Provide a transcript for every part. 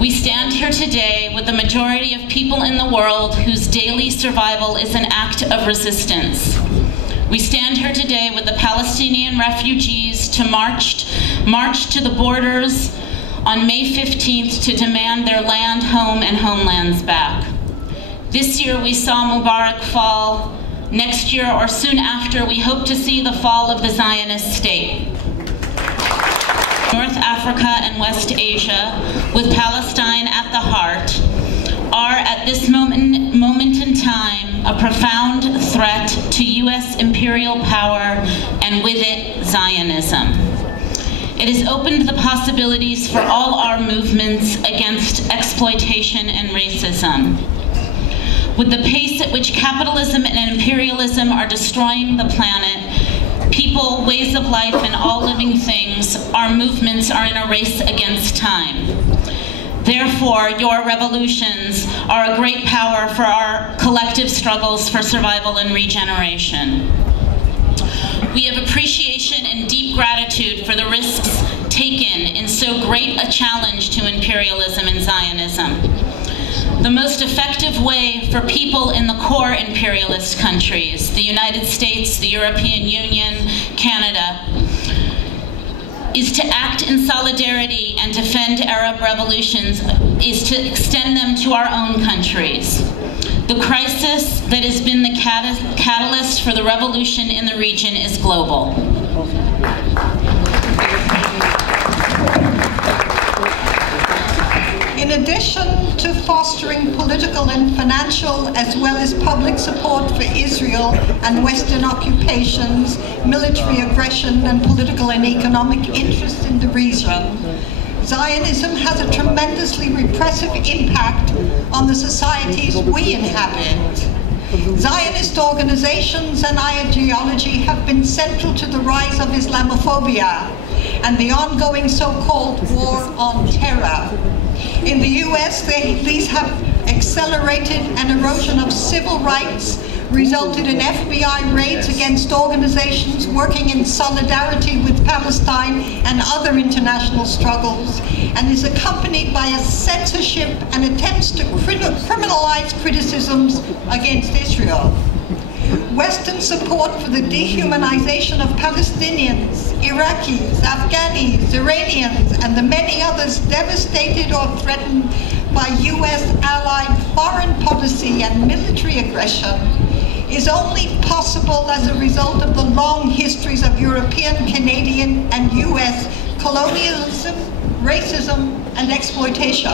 We stand here today with the majority of people in the world whose daily survival is an act of resistance. We stand here today with the Palestinian refugees to march to the borders on May 15th to demand their land, home, and homelands back. This year we saw Mubarak fall. Next year or soon after, we hope to see the fall of the Zionist state. North Africa and West Asia, with Palestine at the heart, are at this moment in time a profound threat to US imperial power and with it Zionism. It has opened the possibilities for all our movements against exploitation and racism. With the pace at which capitalism and imperialism are destroying the planet, people, ways of life, and all living things, our movements are in a race against time. Therefore, your revolutions are a great power for our collective struggles for survival and regeneration. We have appreciation and deep gratitude for the risks taken in so great a challenge to imperialism and Zionism. The most effective way for people in the core imperialist countries, the United States, the European Union, Canada, is to act in solidarity and defend Arab revolutions, is to extend them to our own countries. The crisis that has been the catalyst for the revolution in the region is global. In addition to fostering political and financial as well as public support for Israel and Western occupations, military aggression, and political and economic interests in the region, Zionism has a tremendously repressive impact on the societies we inhabit. Zionist organizations and ideology have been central to the rise of Islamophobia and the ongoing so-called war on terror. In the US, these have accelerated an erosion of civil rights, resulted in FBI raids against organizations working in solidarity with Palestine and other international struggles, and is accompanied by a censorship and attempts to criminalize criticisms against Israel. Western support for the dehumanization of Palestinians, Iraqis, Afghanis, Iranians, and the many others devastated or threatened by US-allied foreign policy and military aggression is only possible as a result of the long histories of European, Canadian, and US colonialism, racism, and exploitation.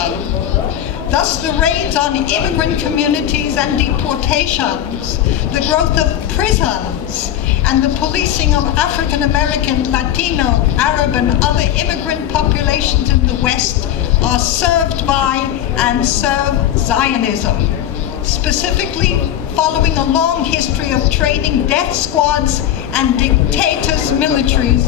Thus, the raids on immigrant communities and deportations, the growth of prisons, and the policing of African American, Latino, Arab, and other immigrant populations in the West are served by and serve Zionism, specifically following a long history of training death squads and dictators' militaries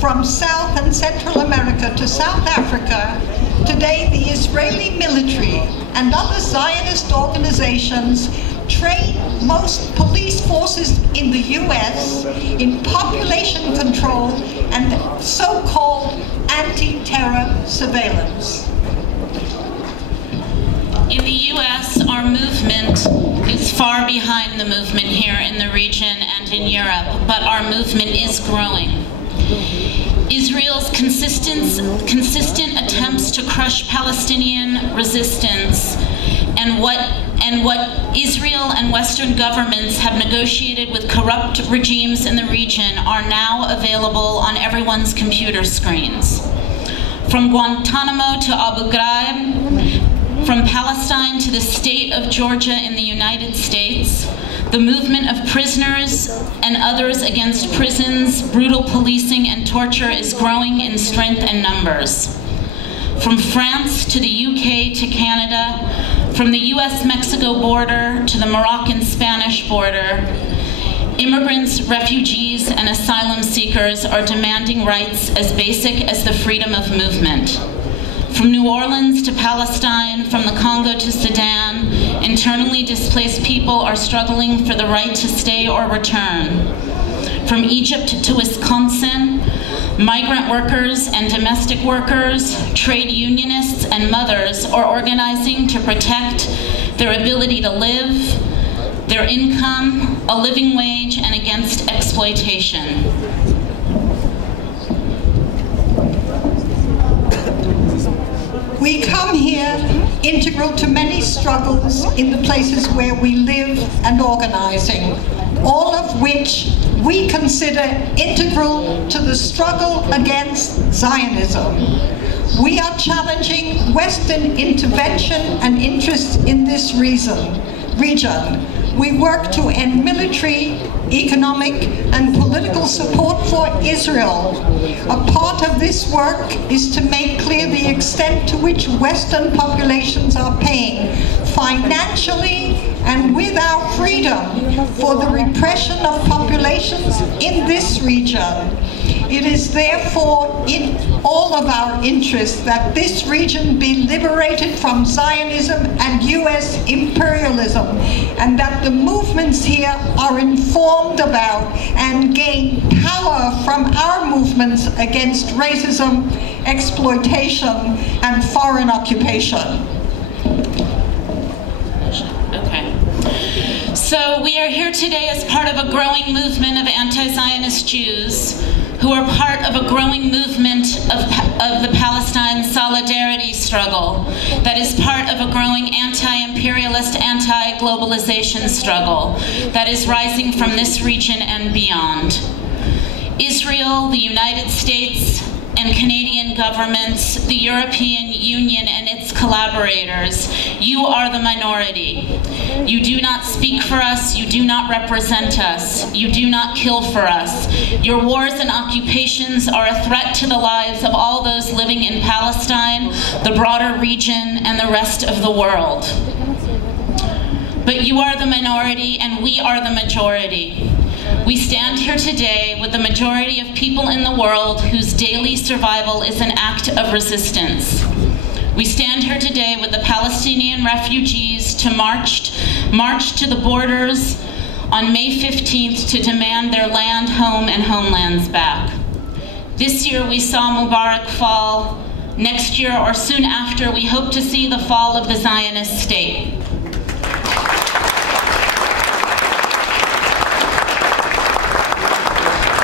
from South and Central America to South Africa. Today, the Israeli military and other Zionist organizations train most police forces in the US in population control and so-called anti-terror surveillance. In the US, our movement is far behind the movement here in the region and in Europe, but our movement is growing. Israel's consistent attempts to crush Palestinian resistance and what Israel and Western governments have negotiated with corrupt regimes in the region are now available on everyone's computer screens. From Guantanamo to Abu Ghraib, from Palestine to the state of Georgia in the United States, the movement of prisoners and others against prisons, brutal policing, and torture is growing in strength and numbers. From France to the UK to Canada, from the US-Mexico border to the Moroccan-Spanish border, immigrants, refugees, and asylum seekers are demanding rights as basic as the freedom of movement. From New Orleans to Palestine, from the Congo to Sudan, internally displaced people are struggling for the right to stay or return. From Egypt to Wisconsin, Migrant workers and domestic workers, trade unionists and mothers are organizing to protect their ability to live, their income, a living wage, and against exploitation. We come here integral to many struggles in the places where we live and organizing, all of which we consider integral to the struggle against Zionism. We are challenging Western intervention and interest in this region. We work to end military, economic, and political support for Israel. A part of this work is to make clear the extent to which Western populations are paying financially and with our freedom for the repression of populations in this region. It is therefore in all of our interests that this region be liberated from Zionism and US imperialism, and that the movements here are informed about and gain power from our movements against racism, exploitation, and foreign occupation. Okay. So we are here today as part of a growing movement of anti-Zionist Jews who are part of a growing movement of the Palestine solidarity struggle that is part of a growing anti-imperialist, anti-globalization struggle that is rising from this region and beyond. Israel, the United States, and Canadian governments, the European Union and its collaborators, you are the minority. You do not speak for us, you do not represent us, you do not kill for us. Your wars and occupations are a threat to the lives of all those living in Palestine, the broader region, and the rest of the world. But you are the minority and we are the majority. We stand here today with the majority of people in the world whose daily survival is an act of resistance. We stand here today with the Palestinian refugees to march to the borders on May 15th to demand their land, home, and homelands back. This year we saw Mubarak fall. Next year or soon after, we hope to see the fall of the Zionist state.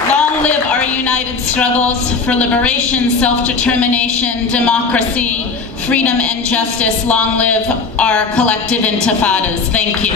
Long live our united struggles for liberation, self-determination, democracy, freedom, and justice. Long live our collective intifadas. Thank you.